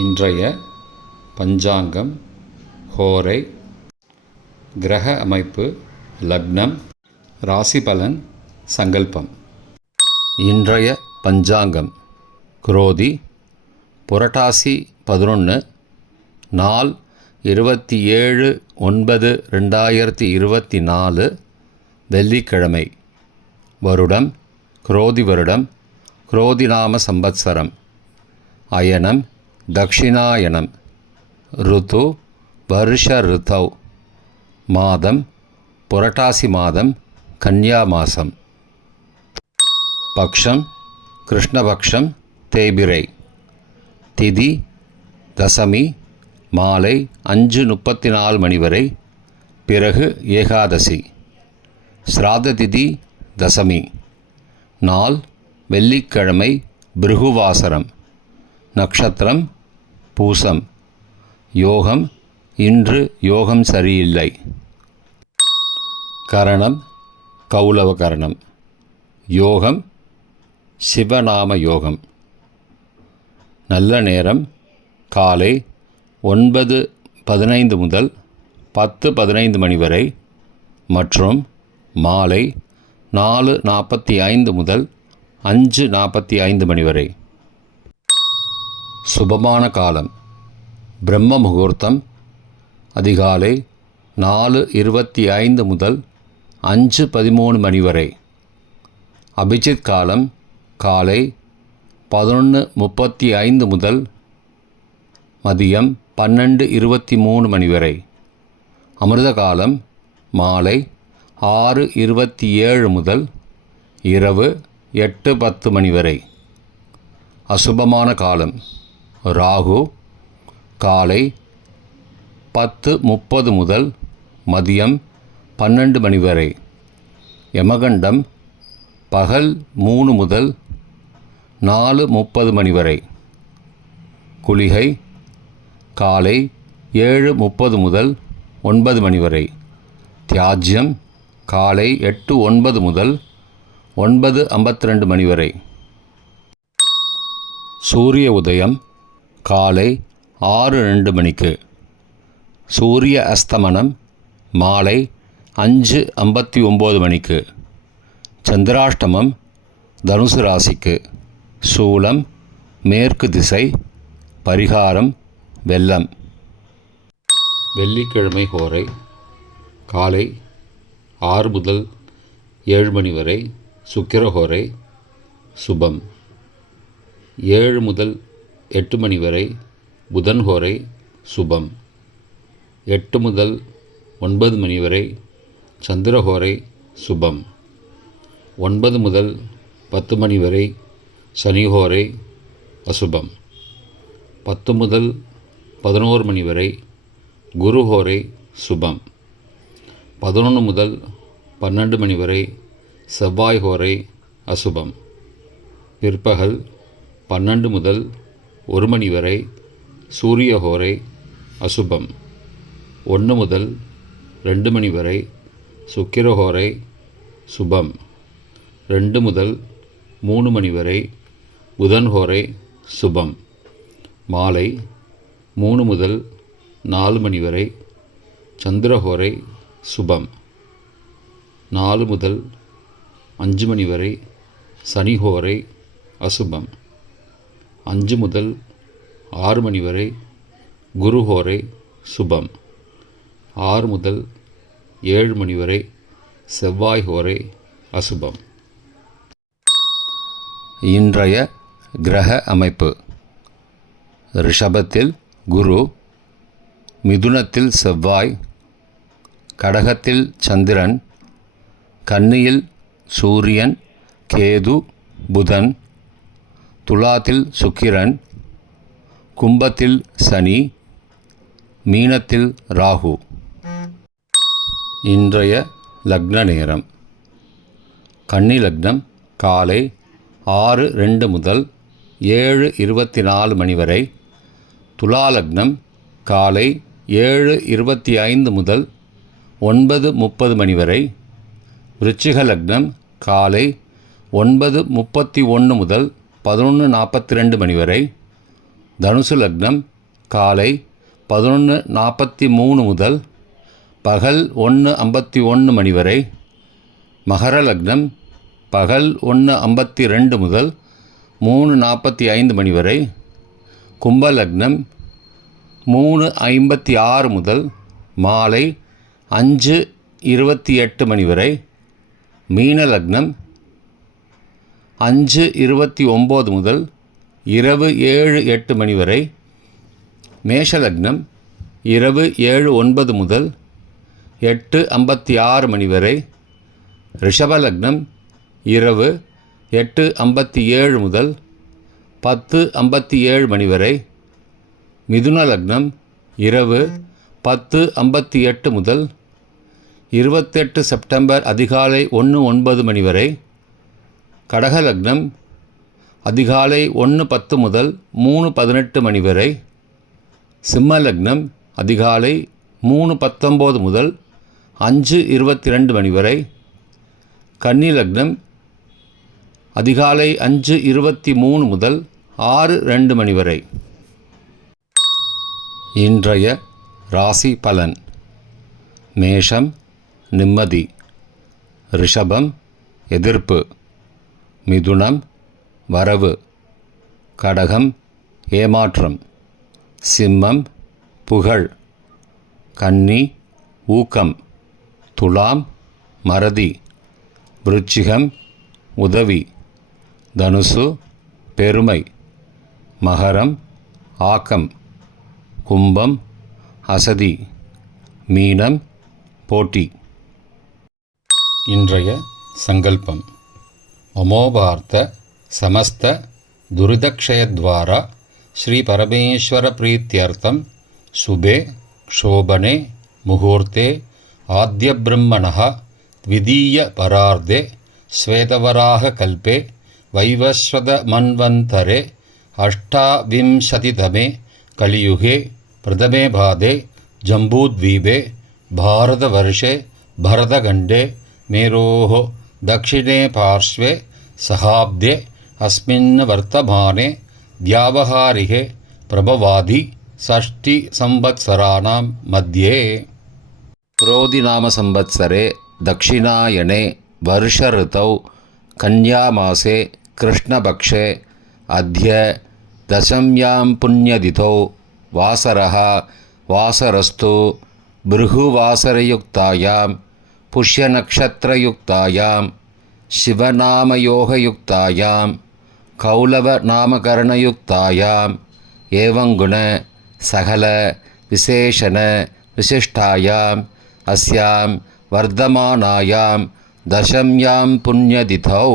இன்றைய பஞ்சாங்கம், ஹோரை, கிரக அமைப்பு, லக்னம், ராசி பலன், சங்கல்பம். இன்றைய பஞ்சாங்கம் குரோதி புரட்டாசி 11, நாள் 27/9/2024, வெள்ளிக்கிழமை. வருடம் குரோதி வருடம், குரோதிநாம சம்பத்சரம். அயனம் தக்ஷிணாயனம். ருத்து வருஷ ருத்தௌ. மாதம் புரட்டாசி மாதம், கன்யா மாதம். பக்ஷம் கிருஷ்ணபக்ஷம், தேய்பிறை. திதி தசமி, மாலை 5:34 மணி வரை, பிறகு ஏகாதசி. ஸ்ராத்த திதி தசமி. நாள் வெள்ளிக்கிழமை, பிருகுவாசரம். நக்ஷத்திரம் பூசம். யோகம் இன்று யோகம் சரியில்லை. கரணம் கௌலவ கரணம். யோகம் சிவநாம யோகம். நல்ல நேரம் காலை 9:15 முதல் 10:15 மணி வரை மற்றும் மாலை 4:45 முதல் 5:45 மணி வரை. சுபமான காலம் பிரம்ம முகூர்த்தம் அதிகாலை 4:25 முதல் 5:13 மணி வரை. அபிஜித் காலம் காலை 11:35 முதல் மதியம் 12:23 மணி வரை. அமிர்த காலம் மாலை 6:27 முதல் இரவு 8:10 மணி வரை. அசுபமான காலம் ராகு காலை 10:30 முதல் மதியம் 12 மணி வரை. யமகண்டம் பகல் 3 முதல் 4:30 மணி வரை. குளிகை காலை 7:30 முதல் 9 மணி வரை. தியாஜ்யம் காலை 8:09 முதல் 9:52 மணி வரை. சூரிய உதயம் காலை 6:02 மணிக்கு. சூரிய அஸ்தமனம் மாலை 5:59 மணிக்கு. சந்திராஷ்டமம் தனுசு ராசிக்கு. சூலம் மேற்கு திசை. பரிகாரம் வெல்லம். வெள்ளிக்கிழமை ஹோரை காலை 6 முதல் 7 மணி வரை, சுக்கிரஹோரை சுபம். 7 முதல் 8 மணி வரை, புதன்ஹோரை சுபம். 8 முதல் 9 மணி வரை, சந்திரஹோரை சுபம். 9 முதல் 10 மணி வரை, சனிஹோரை அசுபம். 10 முதல் 11 மணி வரை, குருஹோரை சுபம். 11 முதல் 12 மணி வரை, செவ்வாய்ஹோரை அசுபம். பிற்பகல் 12 முதல் 1 மணி வரை, சூரியஹோரை அசுபம். 1 முதல் 2 மணி வரை, சுக்கிரஹோரை சுபம். 2 முதல் 3 மணி வரை, புதன்ஹோரை சுபம். மாலை 3 முதல் 4 மணி வரை, சந்திரஹோரை சுபம். 4 முதல் 5 மணி வரை, சனிஹோரை அசுபம். 5 முதல் 6 மணி வரை, குருஹோரை சுபம். 6 முதல் 7 மணி வரை, செவ்வாய்ஹோரை அசுபம். இன்றைய கிரக அமைப்பு. ரிஷபத்தில் குரு, மிதுனத்தில் செவ்வாய், கடகத்தில் சந்திரன், கன்னியில் சூரியன், கேது, புதன், துலாத்தில் சுக்கிரன், கும்பத்தில் சனி, மீனத்தில் ராகு. இன்றைய லக்ன நேரம். கன்னி லக்னம் காலை 6:02 முதல் 7:24 மணி வரை. துலா லக்னம் காலை 7:25 முதல் 9:30 மணி வரை. விருச்சிக லக்னம் காலை 9:31 முதல் 11:42 மணி வரை. தனுசு லக்னம் காலை 11:43 முதல் பகல் 1:51 மணி வரை. மகர லக்னம் பகல் 1:52 முதல் 3:45 மணி வரை. கும்ப லக்னம் 3:56 முதல் மாலை 5:28 மணி வரை. மீன லக்னம் 5:29 முதல் இரவு 7:08 மணி வரை. மேஷ லக்னம் இரவு 7:09 முதல் 8:56 மணி வரை. ரிஷப லக்னம் இரவு 8:57 முதல் 10:57 மணி வரை. மிதுன லக்னம் இரவு 10:58 முதல் 28 செப்டம்பர் அதிகாலை 1:09 மணி வரை. கடக லக்னம் அதிகாலை 1:10 முதல் 3:18 மணி வரை. சிம்ம லக்னம் அதிகாலை 3:19 முதல் 5:22 மணி வரை. கன்னி லக்னம் அதிகாலை 5:23 முதல் 6:02 மணி வரை. இன்றைய ராசி பலன். மேஷம் நிம்மதி, ரிஷபம் எதிர்ப்பு, மிதுனம் வரவு, கடகம் ஏமாற்றம், சிம்மம் புகழ், கன்னி ஊக்கம், துலாம் மறதி, விருச்சிகம் உதவி, தனுசு பெருமை, மகரம் ஆக்கம், கும்பம் அசதி, மீனம் போட்டி. இன்றைய சங்கல்பம். அமோபார்த்த சமஸ்த துரிதக்ஷயத்வாரா ஸ்ரீ பரமேஸ்வர பிரீத்யர்த்தம் சுபே க்ஷோபனே முகூர்த்தே ஆத்யப்ரம்மணः த்விதீய பரார்த்தே ஸ்வேதவராக கல்பே வைவஸ்வத மன்வந்தரே அஷ்டாவிம்சதிதமே கலியுகே பிரதமே பாதே ஜம்பூத்வீபே பாரதவர்ஷே பரதகண்டே மேரோः दक्षिणे पार्श्वे सहाब्दे अस्मिन् वर्तमाने व्यावहारिके प्रभवादि षष्टिसंवत्सराणां मध्ये क्रोधिनामसंवत्सरे दक्षिणायने वर्षऋतौ कन्यामासे कृष्णपक्षे अद्य दशम्यां पुण्यतिथौ वासरः वासरस्तु भृगुवासरयुक्तायां पुष्यनक्षत्रयुक्तायां शिवनामयोगयुक्तायां कौलवनामकरणयुक्तायां एवंगुण सकल विशेषण विशिष्टायाम् अस्यां वर्धमानायां दशम्यां पुण्यतिथौ